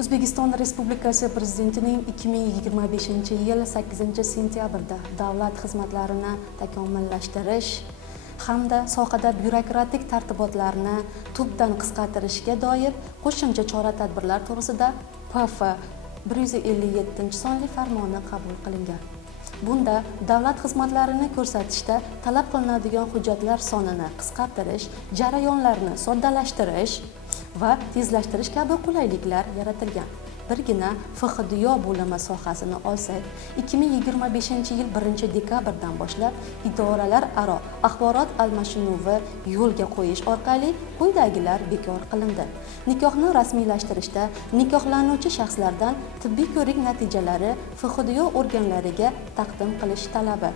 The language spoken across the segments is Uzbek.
O'zbekiston Respublikasi Prezidentining 2025-yil 8-sentyabrda davlat xizmatlarini takomillashtirish hamda sohada byurokratik tartibotlarni tubdan qisqartirishga doir qo'shimcha chora-tadbirlar to'g'risida PF 157 sonli farmoni qabul qilingan. Bunda davlat xizmatlarini ko'rsatishda talab qilinadigan hujjatlar sonini qisqartirish, jarayonlarni soddalashtirish va tezlashtirish kabi qulayliklar yaratilgan. Birgina FXDIYO bo'limi sohasini olsak, 2025-yil 1-dekabrdan boshlab idoralararo axborot almashinuvi yo'lga qo'yish orqali quyidagilar bekor qilindi. Nikohni rasmiylashtirishda nikohlanuvchi shaxslardan tibbiy ko'rik natijalari FXDIYO organlariga taqdim qilish talabi.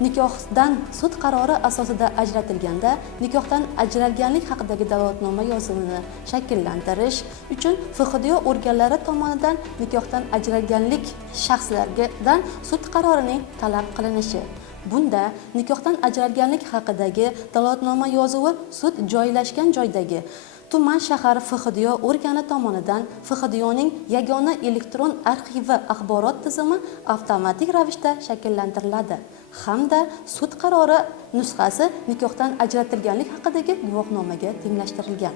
Nikohdan sud qarori asosida ajratilganda nikohdan ajralganlik haqidagi dalolatnoma yozuvini shakllantirish uchun FXDIYO organlari tomonidan nikohdan ajralganlik shaxslardan sud qarorining talab qilinishi. Bunda nikohdan ajralganlik haqidagi dalolatnoma yozuvi sud joylashgan joydagi tuman shahar FXDIYO organi tomonidan FXDIYOning yagona elektron arxivi axborot tizimi avtomatik ravishda shakllantiriladi hamda sud qarori nusxasi nikohdan ajratilganlik haqidagi guvohnomaga tenglashtirilgan.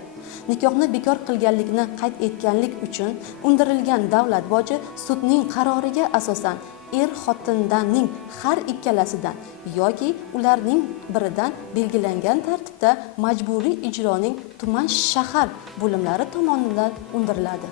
Nikohni bekor qilganlikni qayd etganlik uchun undirilgan davlat boji sudning qaroriga asosan xotindanning har ikkalasidan yoki ularning biridan belgilangan tartibda majburiy ijroning tuman shahar bo'limlari tomonidan undiriladi.